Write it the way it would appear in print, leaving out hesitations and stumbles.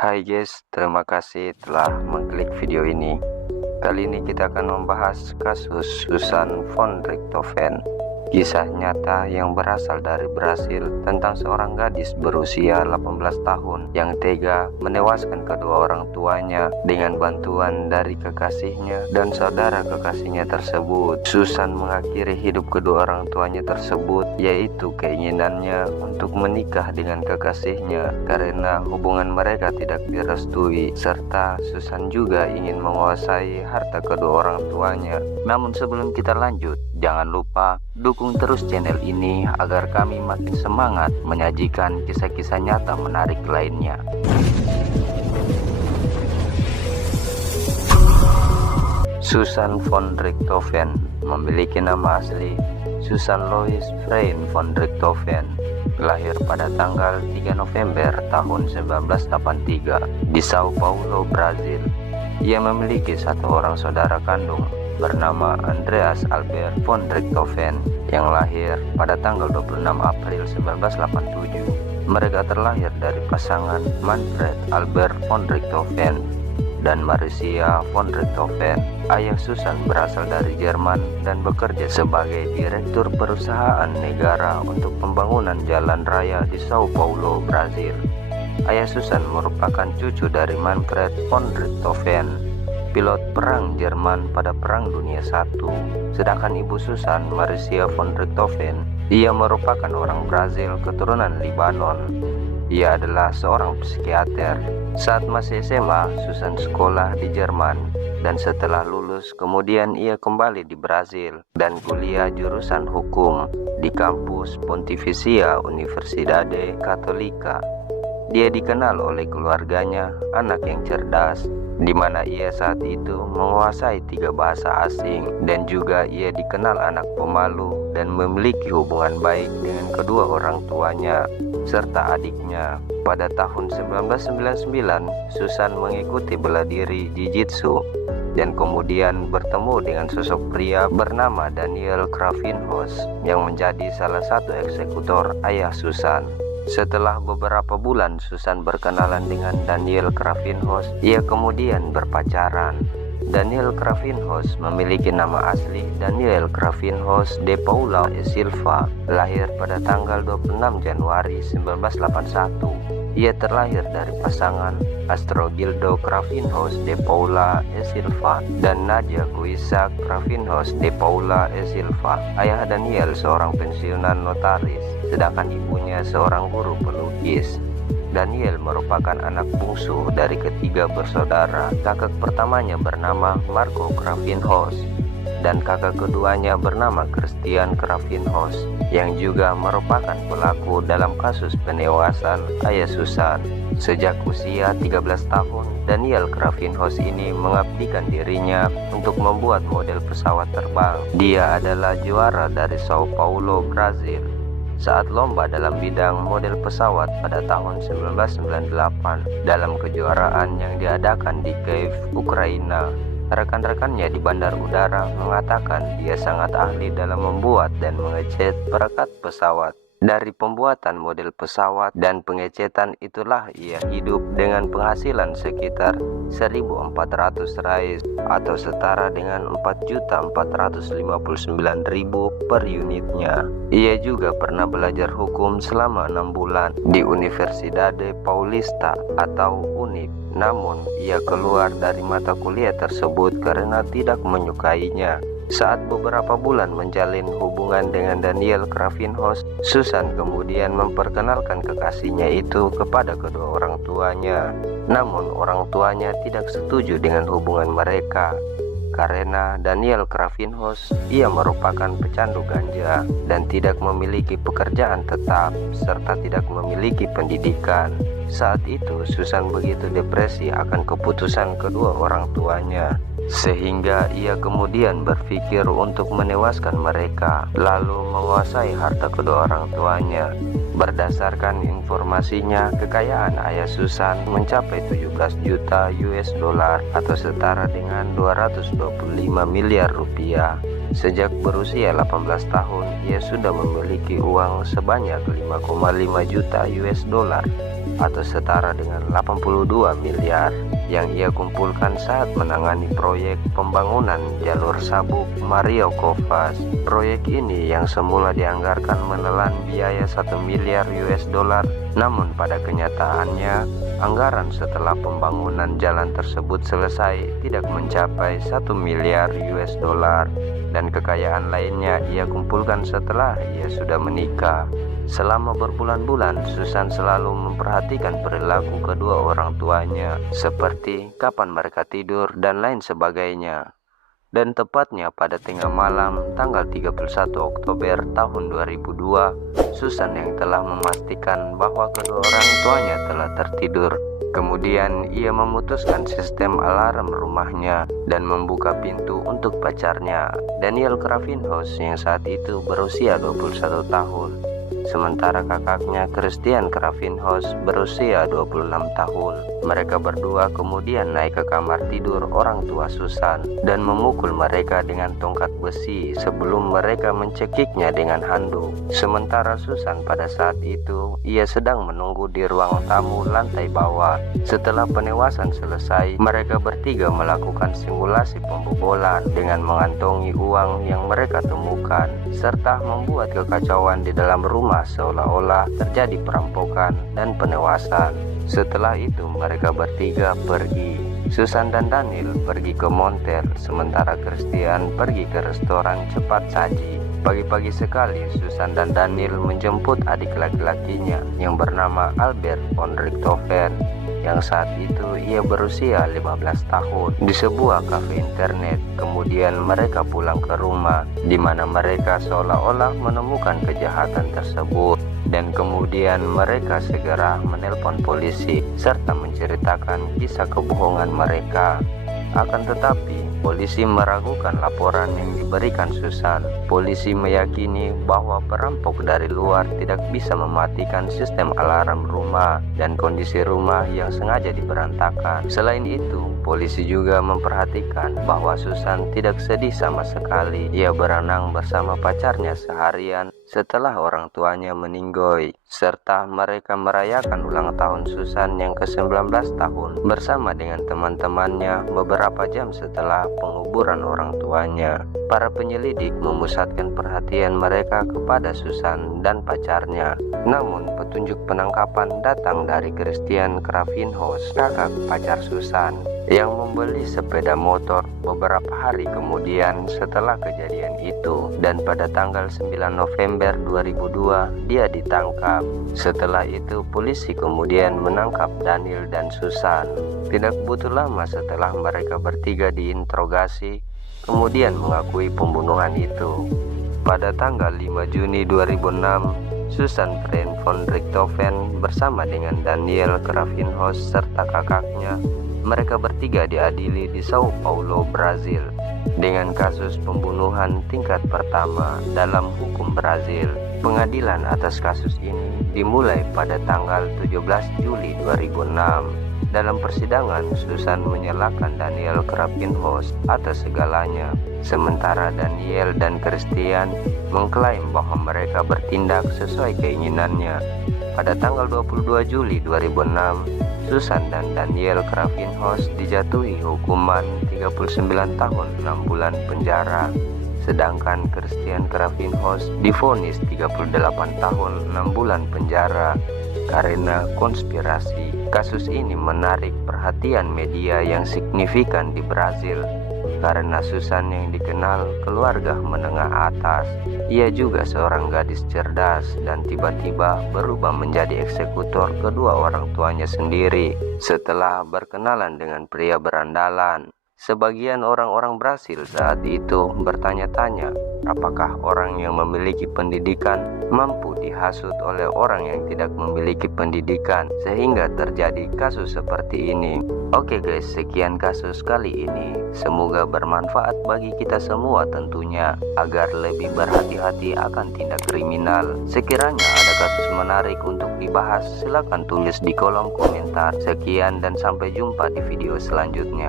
Hai guys, terima kasih telah mengklik video ini. Kali ini kita akan membahas kasus Susan von Richthofen. Kisah nyata yang berasal dari Brasil tentang seorang gadis berusia 18 tahun yang tega menewaskan kedua orang tuanya dengan bantuan dari kekasihnya dan saudara kekasihnya tersebut. Susan mengakhiri hidup kedua orang tuanya tersebut, yaitu keinginannya untuk menikah dengan kekasihnya karena hubungan mereka tidak direstui, serta Susan juga ingin menguasai harta kedua orang tuanya. Namun sebelum kita lanjut, jangan lupa dukung terus channel ini agar kami makin semangat menyajikan kisah-kisah nyata menarik lainnya. Susan von Richthofen memiliki nama asli Susan Louise Frein von Richthofen. Lahir pada tanggal 3 November tahun 1983 di Sao Paulo, Brazil. Ia memiliki satu orang saudara kandung bernama Andreas Albert von Richthofen yang lahir pada tanggal 26 April 1987. Mereka terlahir dari pasangan Manfred Albert von Richthofen dan Marcia von Richthofen. Ayah Susan berasal dari Jerman dan bekerja sebagai direktur perusahaan negara untuk pembangunan jalan raya di Sao Paulo, Brazil. Ayah Susan merupakan cucu dari Manfred von Richthofen, pilot perang Jerman pada Perang Dunia I. Sedangkan ibu Susan, Marcia von Richthofen, ia merupakan orang Brazil keturunan Libanon. Ia adalah seorang psikiater. Saat masih SMA, Susan sekolah di Jerman dan setelah lulus kemudian ia kembali di Brazil dan kuliah jurusan hukum di kampus Pontificia Universidade Católica. Dia dikenal oleh keluarganya anak yang cerdas, di mana ia saat itu menguasai 3 bahasa asing, dan juga ia dikenal anak pemalu dan memiliki hubungan baik dengan kedua orang tuanya serta adiknya. Pada tahun 1999, Susan mengikuti bela diri Jiu-Jitsu dan kemudian bertemu dengan sosok pria bernama Daniel Gravinhos yang menjadi salah satu eksekutor ayah Susan. Setelah beberapa bulan Susan berkenalan dengan Daniel Gravinhos, ia kemudian berpacaran. Daniel Gravinhos memiliki nama asli Daniel Gravinhos de Paula e Silva, lahir pada tanggal 26 Januari 1981. Ia terlahir dari pasangan Astrogildo Gravinhos de Paula e Silva dan Nadia Cuisac Gravinhos de Paula e Silva. Ayah Daniel seorang pensiunan notaris, sedangkan ibunya seorang guru pelukis. Daniel merupakan anak bungsu dari ketiga bersaudara. Kakak pertamanya bernama Marco Gravinhos dan kakak keduanya bernama Christian Gravinhos yang juga merupakan pelaku dalam kasus penewasan ayah Susan. Sejak usia 13 tahun, Daniel Gravinhos ini mengabdikan dirinya untuk membuat model pesawat terbang. Dia adalah juara dari Sao Paulo, Brazil saat lomba dalam bidang model pesawat pada tahun 1998 dalam kejuaraan yang diadakan di Kiev, Ukraina. Rekan-rekannya di bandar udara mengatakan dia sangat ahli dalam membuat dan mengecat perekat pesawat. Dari pembuatan model pesawat dan pengecetan itulah ia hidup dengan penghasilan sekitar 1.400 rais atau setara dengan 4.459.000 per unitnya. Ia juga pernah belajar hukum selama 6 bulan di Universidade Paulista atau UNIP. Namun ia keluar dari mata kuliah tersebut karena tidak menyukainya. Saat beberapa bulan menjalin hubungan dengan Daniel Gravinhos, Susan kemudian memperkenalkan kekasihnya itu kepada kedua orang tuanya. Namun orang tuanya tidak setuju dengan hubungan mereka karena Daniel Gravinhos ia merupakan pecandu ganja dan tidak memiliki pekerjaan tetap serta tidak memiliki pendidikan. Saat itu Susan begitu depresi akan keputusan kedua orang tuanya, sehingga ia kemudian berpikir untuk menewaskan mereka lalu menguasai harta kedua orang tuanya. Berdasarkan informasinya, kekayaan ayah Susan mencapai 17 juta US dollar atau setara dengan 225 miliar rupiah. Sejak berusia 18 tahun, ia sudah memiliki uang sebanyak 5,5 juta US dollar atau setara dengan 82 miliar yang ia kumpulkan saat menangani proyek pembangunan jalur sabuk Mario Kovas. Proyek ini yang semula dianggarkan menelan biaya 1 miliar US dollar, namun pada kenyataannya anggaran setelah pembangunan jalan tersebut selesai tidak mencapai 1 miliar US dollar, dan kekayaan lainnya ia kumpulkan setelah ia sudah menikah. Selama berbulan-bulan, Susan selalu memperhatikan perilaku kedua orang tuanya, seperti kapan mereka tidur dan lain sebagainya. Dan tepatnya pada tengah malam tanggal 31 Oktober tahun 2002, Susan yang telah memastikan bahwa kedua orang tuanya telah tertidur. Kemudian ia memutuskan sistem alarm rumahnya dan membuka pintu untuk pacarnya, Daniel Kravinhos, yang saat itu berusia 21 tahun. Sementara kakaknya Christian Kravinhos berusia 26 tahun. Mereka berdua kemudian naik ke kamar tidur orang tua Susan dan memukul mereka dengan tongkat besi sebelum mereka mencekiknya dengan handuk. Sementara Susan pada saat itu ia sedang menunggu di ruang tamu lantai bawah. Setelah penewasan selesai, mereka bertiga melakukan simulasi pembobolan dengan mengantongi uang yang mereka temukan serta membuat kekacauan di dalam rumah seolah-olah terjadi perampokan dan penewasan. Setelah itu mereka bertiga pergi. Susan dan Daniel pergi ke Montel, sementara Christian pergi ke restoran cepat saji. Pagi-pagi sekali Susan dan Daniel menjemput adik laki-lakinya yang bernama Albert von Richthofen, yang saat itu ia berusia 15 tahun, di sebuah kafe internet. Kemudian mereka pulang ke rumah, di mana mereka seolah-olah menemukan kejahatan tersebut, dan kemudian mereka segera menelpon polisi serta menceritakan kisah kebohongan mereka. Akan tetapi polisi meragukan laporan yang diberikan Susan. Polisi meyakini bahwa perampok dari luar tidak bisa mematikan sistem alarm rumah dan kondisi rumah yang sengaja diberantakan. Selain itu, polisi juga memperhatikan bahwa Susan tidak sedih sama sekali. Ia berenang bersama pacarnya seharian setelah orang tuanya meninggoy, serta mereka merayakan ulang tahun Susan yang ke-19 tahun bersama dengan teman-temannya beberapa jam setelah penguburan orang tuanya. Para penyelidik memusatkan perhatian mereka kepada Susan dan pacarnya. Namun petunjuk penangkapan datang dari Christian Kravinhos, kakak pacar Susan, yang membeli sepeda motor beberapa hari kemudian setelah kejadian itu, dan pada tanggal 9 November 2002 dia ditangkap. Setelah itu polisi kemudian menangkap Daniel dan Susan. Tidak butuh lama setelah mereka bertiga diinterogasi, kemudian mengakui pembunuhan itu. Pada tanggal 5 Juni 2006, Susan Fren von Richthofen bersama dengan Daniel Kravinhos serta kakaknya, mereka bertiga diadili di Sao Paulo, Brazil, dengan kasus pembunuhan tingkat pertama dalam hukum Brazil. Pengadilan atas kasus ini dimulai pada tanggal 17 Juli 2006. Dalam persidangan, Susan menyalahkan Daniel Kravinhos atas segalanya, sementara Daniel dan Christian mengklaim bahwa mereka bertindak sesuai keinginannya. Pada tanggal 22 Juli 2006, Susan dan Daniel Kravinhos dijatuhi hukuman 39 tahun 6 bulan penjara, sedangkan Christian Kravinhos divonis 38 tahun 6 bulan penjara karena konspirasi. Kasus ini menarik perhatian media yang signifikan di Brazil karena Susan yang dikenal keluarga menengah atas. Ia juga seorang gadis cerdas dan tiba-tiba berubah menjadi eksekutor kedua orang tuanya sendiri setelah berkenalan dengan pria berandalan. Sebagian orang-orang Brasil saat itu bertanya-tanya, apakah orang yang memiliki pendidikan mampu dihasut oleh orang yang tidak memiliki pendidikan sehingga terjadi kasus seperti ini. Oke guys, sekian kasus kali ini. Semoga bermanfaat bagi kita semua tentunya, agar lebih berhati-hati akan tindak kriminal. Sekiranya ada kasus menarik untuk dibahas, silakan tulis di kolom komentar. Sekian dan sampai jumpa di video selanjutnya.